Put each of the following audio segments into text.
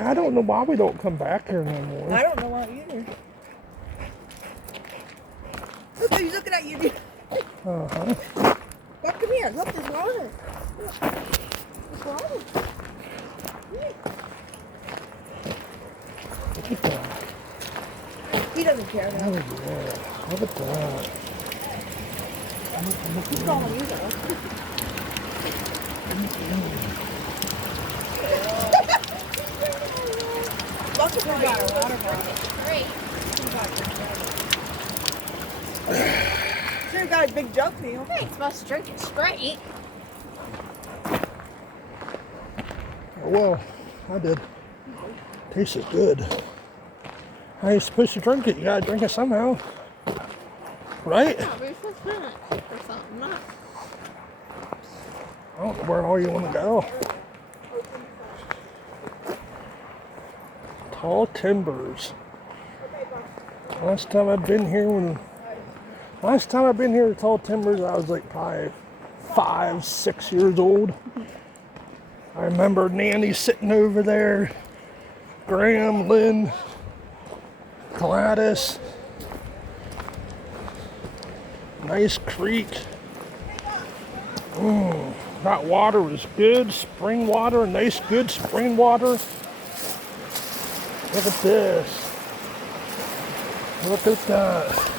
I don't know why we don't come back here no more. I don't know why either. Look, he's looking at you. Uh-huh. Well, come here. Look, there's water. Look. There's water. Look at that. He doesn't care Oh, now. yeah. Look at that. He's calling you though. Look at got a water bottle. Great. Sure got a big jug, Neil. Hey, it's supposed to drink it straight. Well, I did. Tasted good. How are you supposed to drink it? You gotta drink it somehow. Right? Yeah, we're supposed to put it in a cup or something. Not. I don't know where all you want to go. Tall Timbers. Last time I've been here to Tall Timbers, I was like probably 5, 6 years old. I remember Nanny sitting over there, Graham, Lynn, Gladys. Nice creek. That water was good, spring water, nice good spring water. Look at this. Look at that.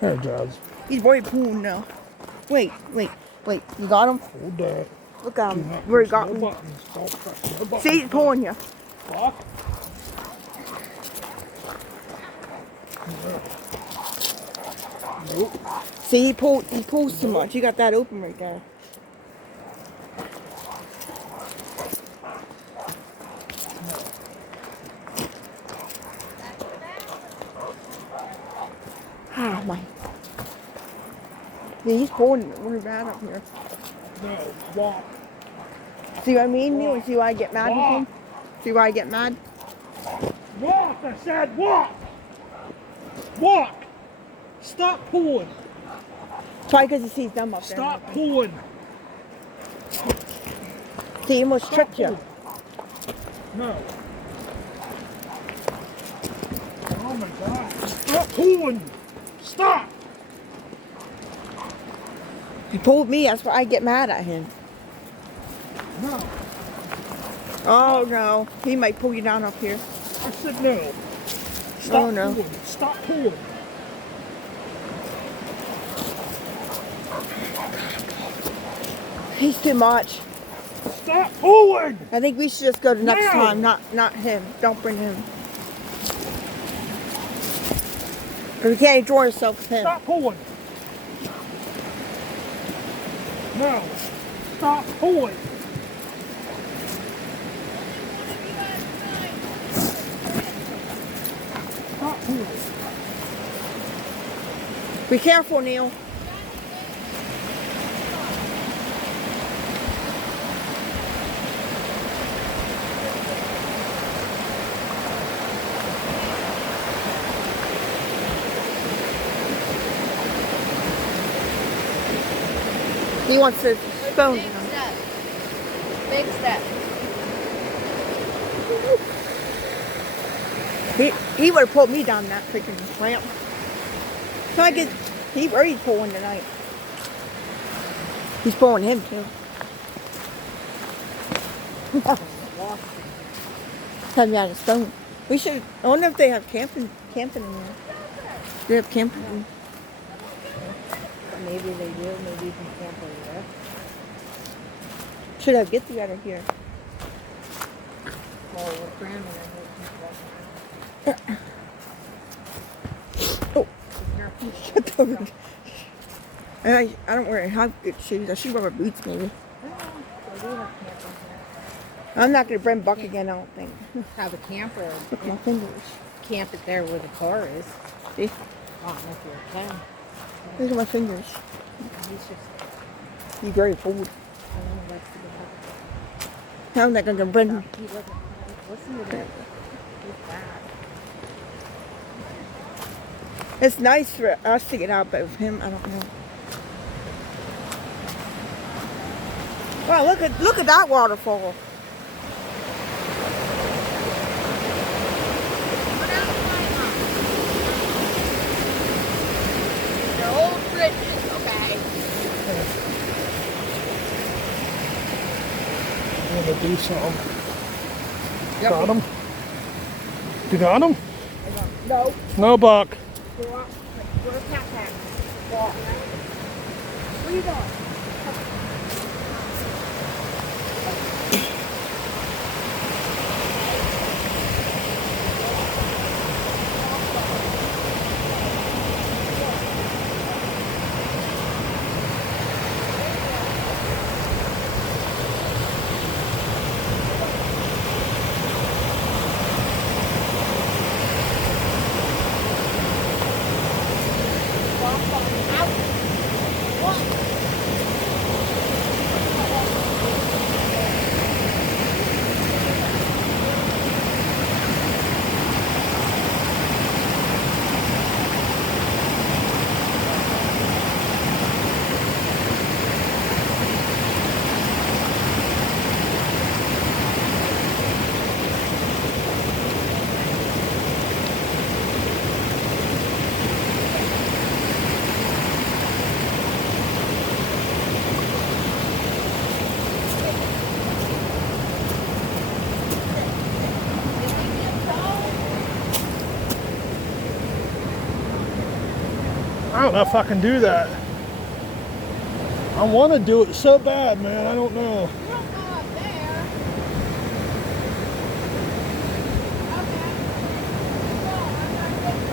There, Jazz. He's very pulling now. Wait. You got him? Hold that. Look at Do him. not Where he push got no him. buttons. Don't press no buttons. See, he's pulling you. Fuck. Nope. See, he pulls too much. You got that open right there. Oh my. Yeah, he's pulling really bad up here. No. Walk. See what I mean, Neil? See why I get mad with him? See why I get mad? Walk! I said walk! Walk! Stop pulling! Probably because he sees them up there. Stop pulling! See, he almost tricked you. No. Oh my God. Stop pulling! Stop! He pulled me, that's why I get mad at him. No. Oh no, he might pull you down up here. I said no. Stop Oh, no. pulling. Stop pulling. He's too much. Stop pulling! I think we should just go to next No. time, not him. Don't bring him. Or we can't enjoy ourselves with him. Stop pulling! No. Stop pulling! Stop pulling! Be careful, Neil. He wants his phone. Big step. Big step. He would have pulled me down that freaking ramp. So I get he's pulling tonight. He's pulling him too. Have you on a stone? We should. I wonder if they have camping in there. They have camping. Maybe they do. Maybe you can camp over there. Should have get together here. Well, with Grandma, I think Oh. Shut the door. And I don't wear high good shoes. I should wear my boots maybe. they do have camping here. I'm not gonna bring Buck again. I don't think. Have a camper. Look at my fingers. Camp it there where the car is. See? I don't know if you can. Look at my fingers. He's just. You very cold. I don't know what's to do. I'm not gonna bring. He wasn't. Listen to that. He's bad. It's nice for us to get out, but with him, I don't know. Wow, look at that waterfall. They're old bridges, okay? I'm gonna do some. Yep. Got him? You got him? No. No, Buck. Go up. Go to Cat Pack. Walk. Where you going? I don't know if I can do that. I want to do it so bad, man. I don't know. You don't go up there. Okay. No, I'm not getting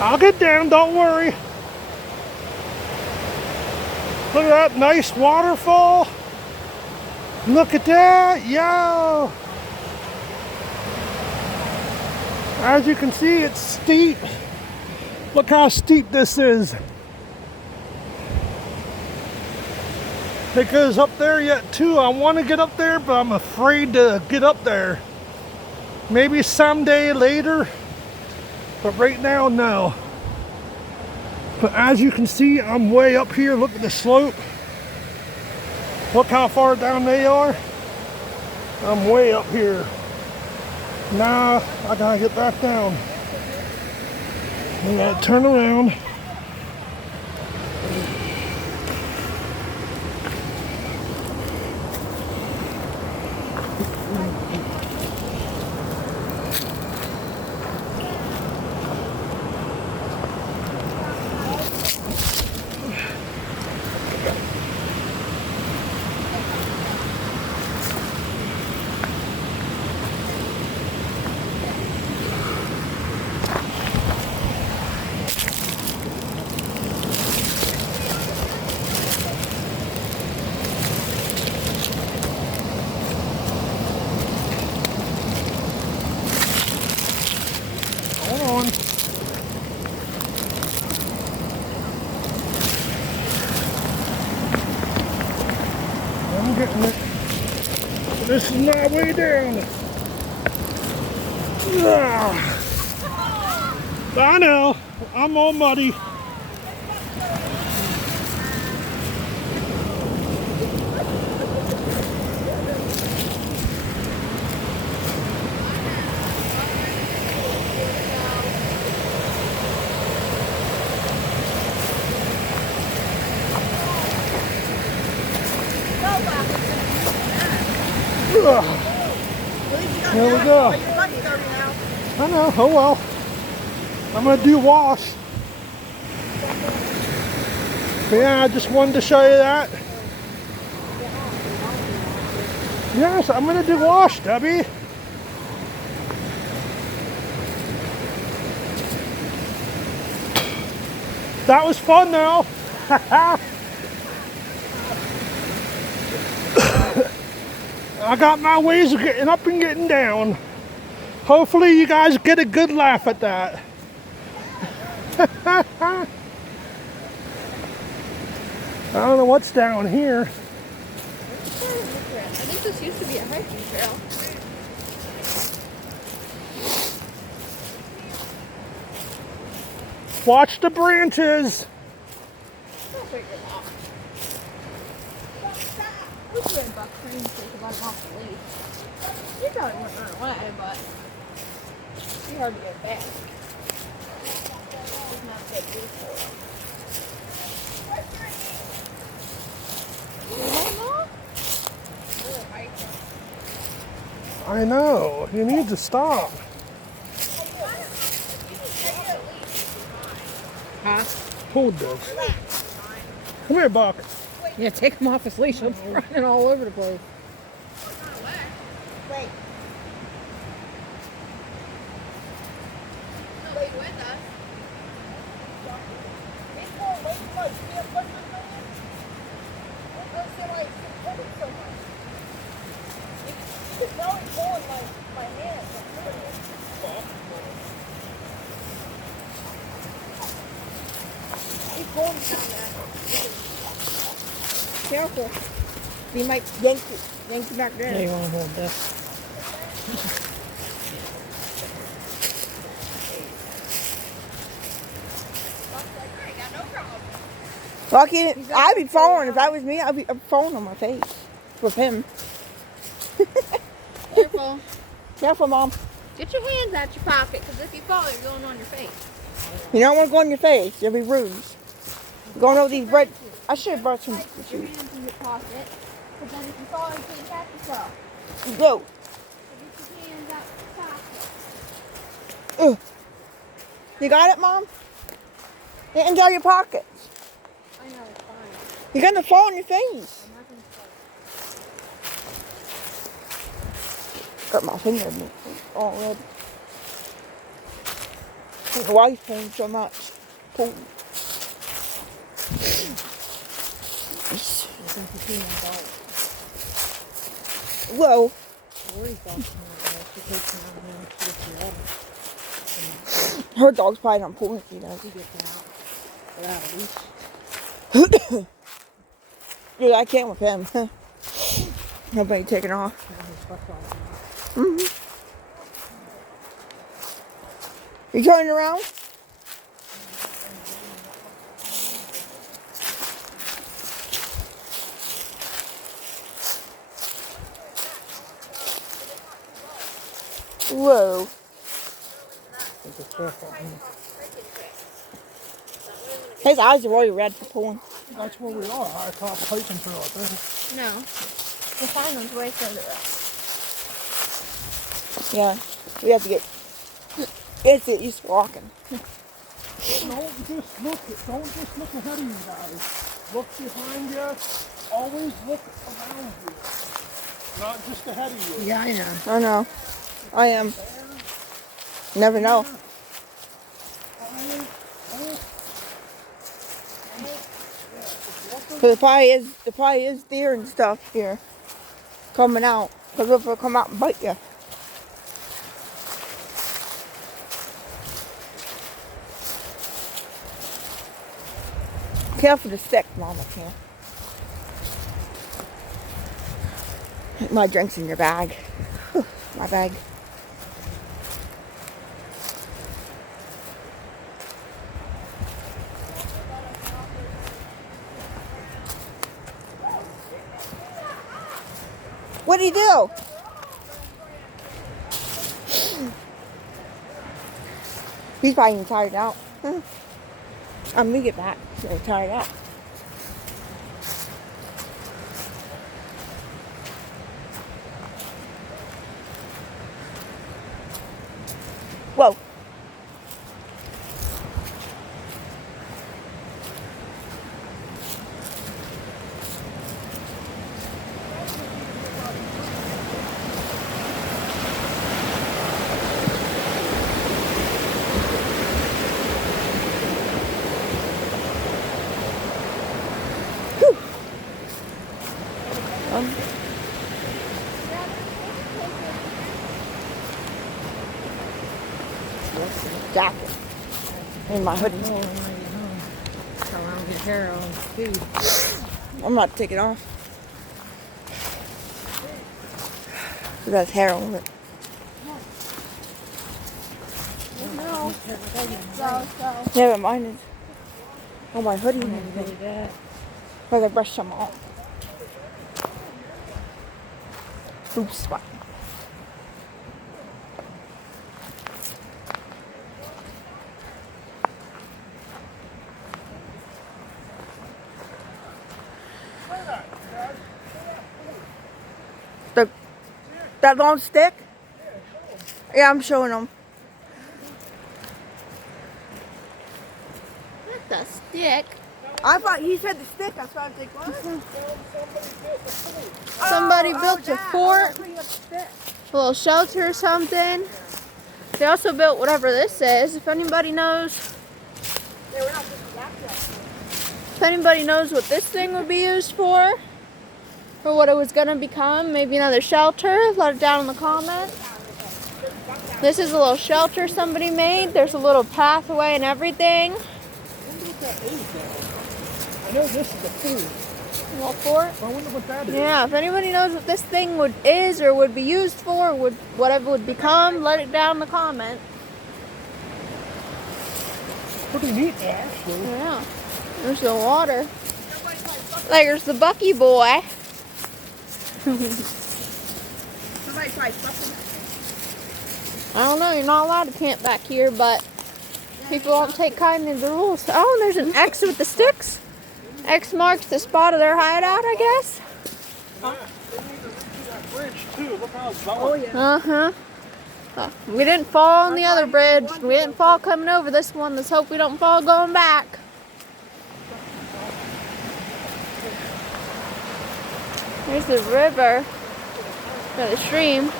I'll get down, don't worry. Look at that nice waterfall. Look at that, yo. As you can see, it's steep. Look how steep this is. It goes up there yet too. I want to get up there, but I'm afraid to get up there. Maybe someday later, but right now, no. But as you can see, I'm way up here. Look at the slope. Look how far down they are. I'm way up here. Now I gotta get back down. I gotta turn around. Hold on. I'm getting it. This is my way down. Ah. I know. I'm all muddy. Ugh. Here we go. I know. Oh well. I'm gonna do wash. But yeah, I just wanted to show you that. Yes, I'm gonna do wash, Debbie. That was fun though. I got my ways of getting up and getting down. Hopefully you guys get a good laugh at that. I don't know what's down here. I think this used to be a hiking trail. Watch the branches. I'll figure it out. We should have buck cream so we could let him off the leash. You probably wouldn't run away, but it'd be hard to get back. Doesn't have to take leash for him. I know. You need to stop. Huh? Hold this. Come here, Buck. Yeah, take him off his leash. He'll be running all over the place. Wait. No, wait with us. Careful. He might yank you back Yeah, there. you want to hold this. I got no problem. Lucky, I'd be falling. If that was me, I'd be falling on my face with him. Careful. Careful, Mom. Get your hands out your pocket, because if you fall, you're going on your face. You don't want to go on your face. You'll be rude. Going over these bread. I should have brought some Put your shoes. hands in your pocket, but then if you fall, you can't catch yourself. Go. So get your hands out your pocket. Ugh. You got it, Mom? Hands out your pockets. I know, it's fine. You're gonna fall on your face. I'm not going to Got my finger all red. I think the wife's pulling so much. Pull. Whoa. Lori's dog's not there. She takes him out and she gets the other. Her dog's probably not pulling you know. She gets him out without a leash. Yeah, I can't with him. Nobody taking off. Now his butt off. You turning around? Whoa. Take a check on him. His eyes are already red for pulling. That's where we are. High top hiking trail, I think. No. The sign was way further up. Yeah. We have to get. It's get used to walking. Don't just look. Don't just look ahead of you guys. Look behind you. Always look around you. Not just ahead of you. Yeah, I know. I know. I am. Never know. But there probably is deer and stuff here coming out. Because if they'll come out and bite you. Careful the stick, Mama can't. My drink's in your bag. Whew, my bag. What'd he do? He's probably even tired out. I'm gonna get back. He's tired out. Whoa. Jacket. And my hoodie. No, so I don't get hair on food. I'm not taking it off. It has hair on it. No. So. Yeah, but mine is on my hoodie and Do everything. that. Because I brushed them off. Oops, what? That long stick? Yeah, I'm showing them. Not the stick. I thought he said the stick. That's why I'm thinking, what? Somebody built a that. fort, Oh, that's pretty much a little shelter or something. They also built whatever this is. If anybody knows, Yeah, we're not putting that yet. if anybody knows what this thing would be used for, or what it was gonna become, maybe another shelter, let it down in the comments. This is a little shelter somebody made. There's a little pathway and everything. I know this is the food. A little fort. I wonder what that is. Yeah, if anybody knows what this thing is or would be used for, or would whatever it would become, let it down in the comments. Pretty neat, actually. Yeah. There's the water. There's the Bucky boy. Somebody tried something. I don't know, you're not allowed to camp back here, but people don't take kindly to the rules. Oh, and there's an X with the sticks. X marks the spot of their hideout, I guess. They need to do that bridge, too. Look how it's going. Oh, yeah. Uh-huh. We didn't fall on the other bridge. We didn't fall coming over this one. Let's hope we don't fall going back. There's the river. Or the stream.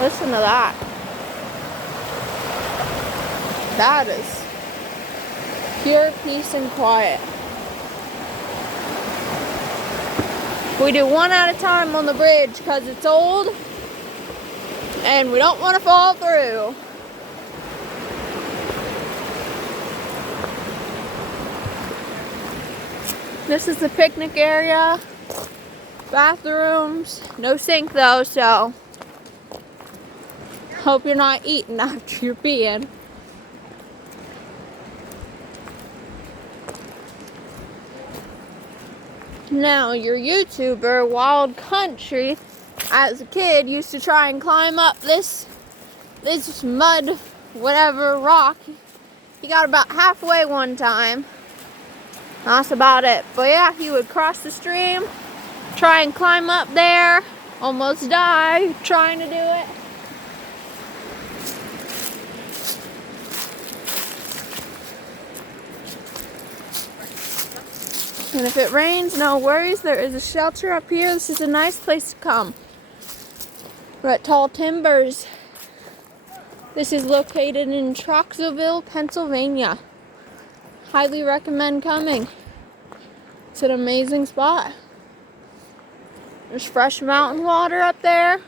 Listen to that. That is pure peace and quiet. We do one at a time on the bridge because it's old and we don't want to fall through. This is the picnic area. Bathrooms. No sink though, so hope you're not eating after you're peeing. Now, your YouTuber, Wild Country, as a kid, used to try and climb up this mud, whatever, rock. He got about halfway one time. That's about it. But yeah, he would cross the stream, try and climb up there, almost die trying to do it. And if it rains, no worries. There is a shelter up here. This is a nice place to come. We're at Tall Timbers. This is located in Troxelville, Pennsylvania. Highly recommend coming. It's an amazing spot. There's fresh mountain water up there.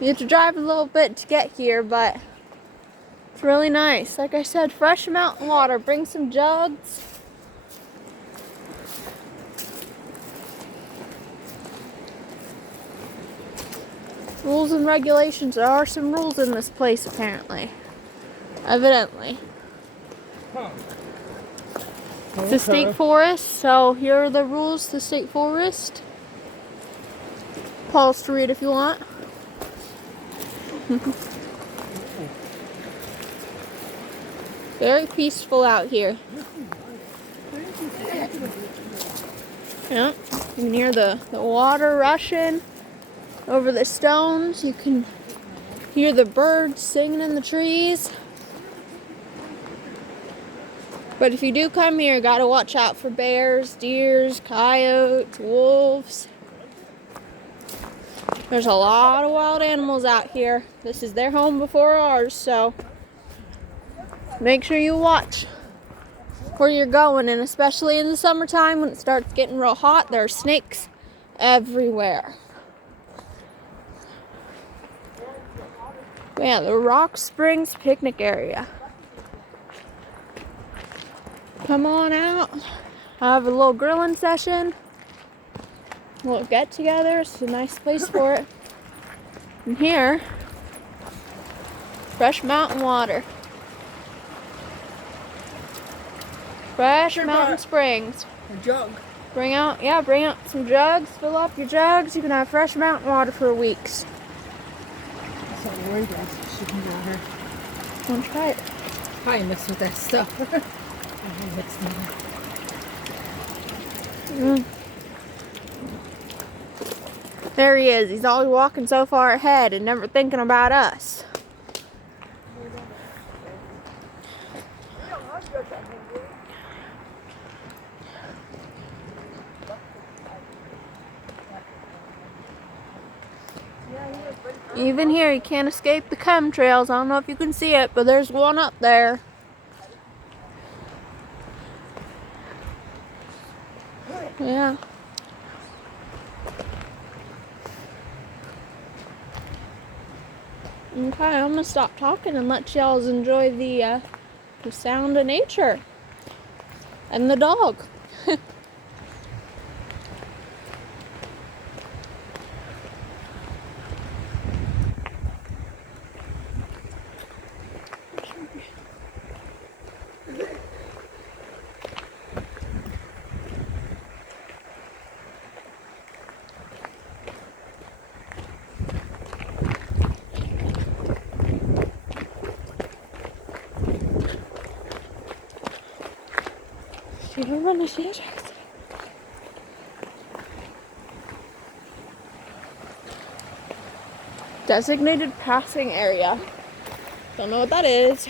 You have to drive a little bit to get here, but it's really nice. Like I said, fresh mountain water. Bring some jugs. Rules and regulations. There are some rules in this place, apparently. Evidently. Huh. It's a state forest, so here are the rules to the state forest. Pause to read if you want. Very peaceful out here. Yeah, you can hear the water rushing over the stones. You can hear the birds singing in the trees. But if you do come here, you gotta watch out for bears, deers, coyotes, wolves. There's a lot of wild animals out here. This is their home before ours, so make sure you watch where you're going, and especially in the summertime when it starts getting real hot, there are snakes everywhere. Yeah, the Rock Springs picnic area. Come on out. Have a little grilling session. A little get together. It's a nice place for it. And here, fresh mountain water. Fresh mountain springs. A jug. Bring out some jugs. Fill up your jugs. You can have fresh mountain water for weeks. That's not worried about. She can go here. Want to try it? Probably mixed with that stuff. I mixed it. There he is. He's always walking so far ahead and never thinking about us. Even here, you can't escape the chemtrails. I don't know if you can see it, but there's one up there. Yeah. Okay, I'm gonna stop talking and let y'all enjoy the sound of nature and the dog. Designated passing area. Don't know what that is.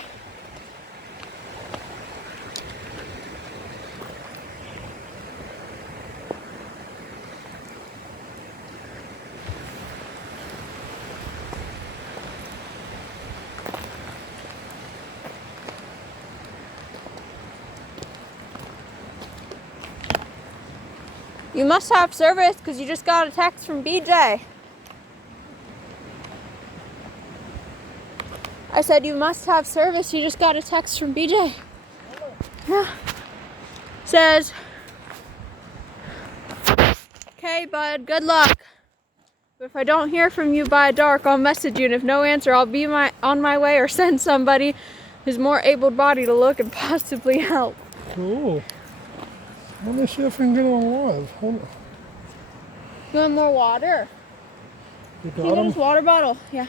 You must have service because you just got a text from BJ. I said you must have service. You just got a text from BJ. Yeah. Says, okay, bud, good luck. But if I don't hear from you by dark, I'll message you. And if no answer, I'll be on my way or send somebody who's more able-bodied to look and possibly help. Cool. Let me see if I can get on live. Hold on. You want more water? You Can got you get them? his water bottle? Yeah.